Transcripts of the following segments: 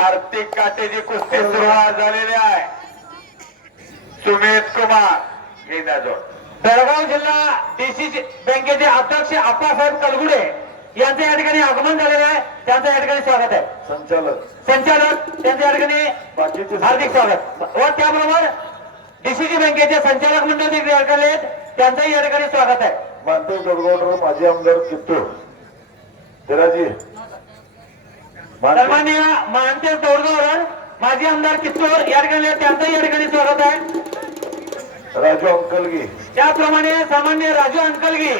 कार्तिक काटेची कुस्ती सुरुवात झालेली आहे. सुमित कुमार हे जोड. बेळगाव जिल्हा डीसीसी बँकेचे अध्यक्ष आप्पासाहेब कलगुडे यांचं या ठिकाणी आगमन झालेलं आहे. त्यांचं या ठिकाणी स्वागत आहे. संचालक त्यांचं या ठिकाणी हार्दिक स्वागत व त्याबरोबर डीसीसी बँकेचे संचालक मंडळ देखील या ठिकाणी आहेत. त्यांचंही या ठिकाणी स्वागत आहे. मानते गडगोडर माजी आमदार कित्तूर तेराजी सन्माननीय मानते तोडगावकर माजी आमदार कित्तूर या ठिकाणी त्यांचंही या ठिकाणी स्वागत आहे. राजू अंकलगी त्याप्रमाणे सामान्य राजू अंकलगी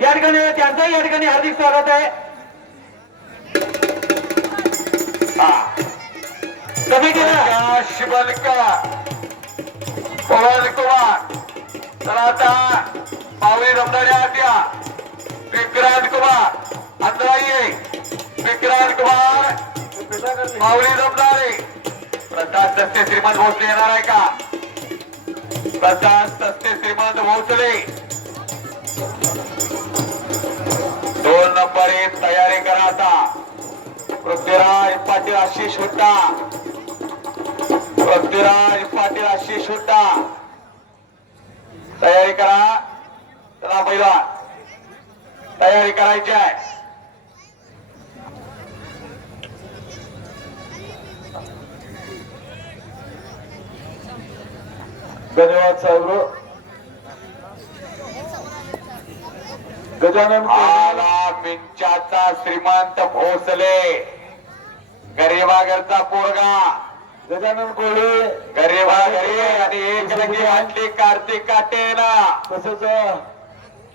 या ठिकाणी त्यांचंही या ठिकाणी हार्दिक स्वागत आहे. समितीला शिबलका पवन कुमार तर आता माऊली रमदाडे आट्या विक्रांत कुमार अंधाई विक्रांत कुमार माऊली रमदाडे प्रसाद सस्ते श्रीमंत भोसले येणार आहे का? प्रसाद सस्ते श्रीमंत भोसले 2 नंबर 1 तयारी करा आता. पृथ्वीराज पाटील आशिष हुड्डा पृथ्वीराज पाटील आशिष हुड्डा तयारी करा. चला पहिला तयारी करायची आहे. धन्यवाद साहेब. गजानन आला मिंचाचा श्रीमंत भोसले गरीबागरचा पोरगा गजानन कोळी गरीबा घरी आणि एक लगी आणली कार्तिक काटेना तसंच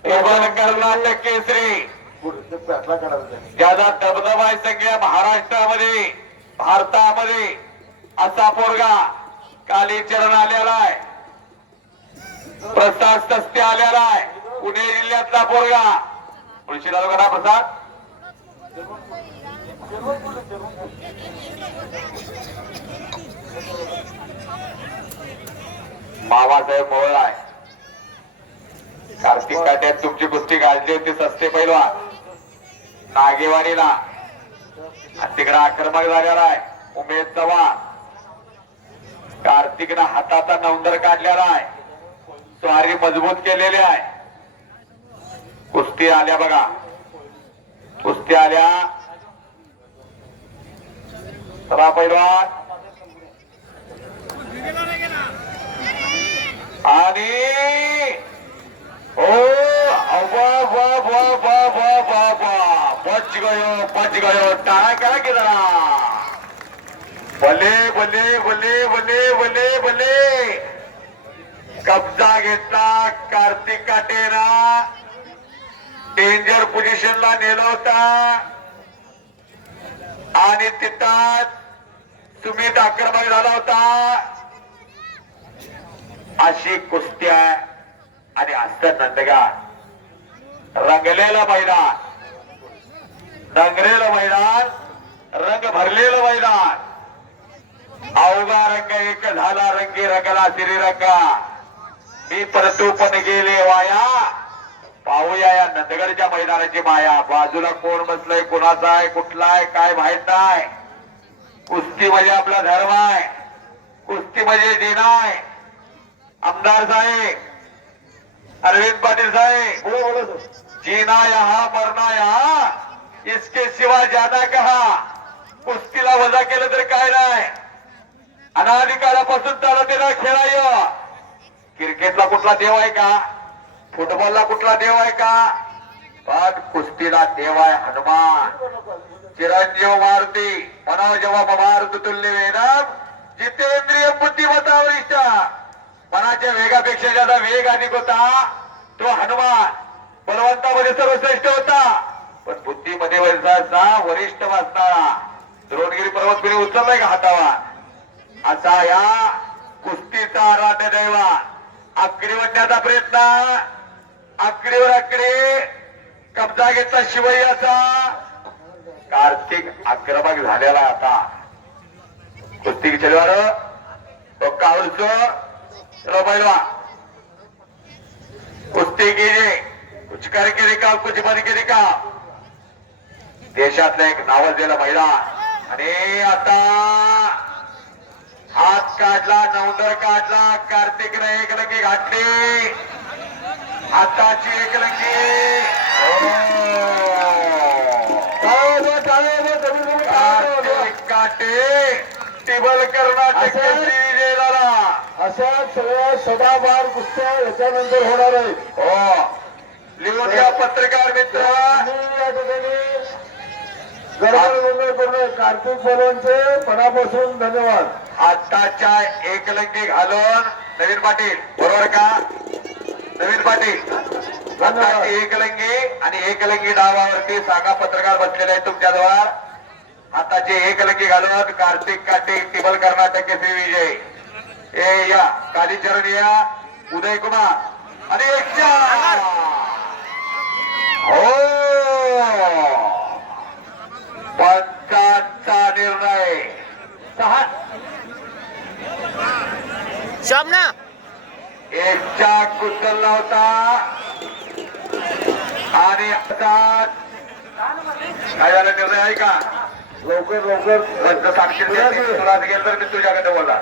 टेबल कर्नाटक केसरी पॅटला काढायचा ज्याचा दबदबा आहे सगळ्या महाराष्ट्रामध्ये भारतामध्ये असा पोरगा कालीचरण आलेला आहे. प्रसाद सस्ते आलेला आहे. पुणे जिल्ह्यातला पोरगा तुळशी तालुका प्रसाद बाबासाहेब मोहोळ आहे. कार्तिक काट्यात तुमची कुस्ती गाजली होती सस्ते पैलवान नागेवाडीला तिकडे आक्रमक झालेला आहे. उमेद चव्हाण कार्तिकनं हाताचा नवंदर काढलेला आहे. स्वारी मजबूत केलेली आहे. कुस्ती आल्या बघा कुस्ती आल्या. चला पैलवान आणि ओ बच गयो टाळा करा की जरा. भले भले भले भले भले भले कब्जा घेतला कार्तिक काटेना. डेंजर पोझिशनला नेलं होता आणि तिथंच सुमित आक्रमक झाला होता. अशी कुस्ती आहे आणि असं नंदगार रंगलेलं मैदान रंगलेलं मैदान रंग भरलेलं मैदान. अवघा रंग एक झाला रंगी रंगला श्रीरंगा मी परतू पण गेले वाया. पाहूया या नंदगडच्या मैदानाची माया. बाजूला कोण बसलंय कोणाचा आहे कुठला आहे काय माहित नाही. कुस्ती म्हणजे आपला धर्म आहे. कुस्ती म्हणजे दिन आहे. आमदार साहेब अरविंद पाटील साहेब जीना यहाँ मरना यहाँ इसके सिवा जाना कहा. कुस्तीला वजा केलं तर काय नाही. अनाधिकारापासून चालत येणार खेळाय. क्रिकेटला कुठला देव आहे का? फुटबॉलला कुठला देव आहे का? पण कुस्तीला देव आहे हनुमान. चिरंजीव मारुती म्हणाव जेव्हा ममारुती तुल्य वेदम जितेंद्रिय बुद्धिमत्ता वरिष्ठ. मनाच्या वेगापेक्षा ज्याचा वेग अधिक होता तो हनुमान. बलवंतामध्ये सर्वश्रेष्ठ होता पण बुद्धीमध्ये वरिष्ठ वाचणारा. द्रोणगिरी पर्वत कुणी उचललाय का हातावर? असा या कुस्तीचा आराध्य दैवत. आकडी वाटण्याचा प्रयत्न आकडीवर आकडे कब्जा घेतला शिवय्याचा. कार्तिक आक्रमक झालेला आता कुस्ती चलवार तो कावडच पैलवा कुस्ती कीजिए. कुछ करके दिखाओ कुछ बन के दिखाओ. देशातलं एक नावाजलेलं मैदान आणि आता हात काढला, नवंदर काढला, कार्तिकने एक लंगी घातली, हाताची एक लंगी. कार्तिक काटे टिबल कर्नाटक विजय झाला. अशा सगळ्या सदाभार कुस्त्या याच्यानंतर होणार आहेत. हो, लिहून घ्या पत्रकार मित्र. मी या ठिकाणी गडबड करून कार्तिक बलवानचे मनापासून धन्यवाद. हाताच्या एक लंगी घालून नवीन पाटील, बरोबर का नवीन पाटील? हाताची एक लंगी आणि एक लंगी डावावरती सांगा, पत्रकार बसलेले आहेत तुमच्याजवळ. हाताची एक लंगी घालून कार्तिक काटे टिबल कर्नाटक केसरी विजय. ए या कालीचरण या, उदय कुमार आणि एक चार. हो, पंचांचा निर्णय. सहा शामना एक चाक उचलला होता आणि आता काय झालं निर्णय आहे का? लवकर लवकर पंच सांगशील तुला गेल तर मी तुझ्याकडे बोलला.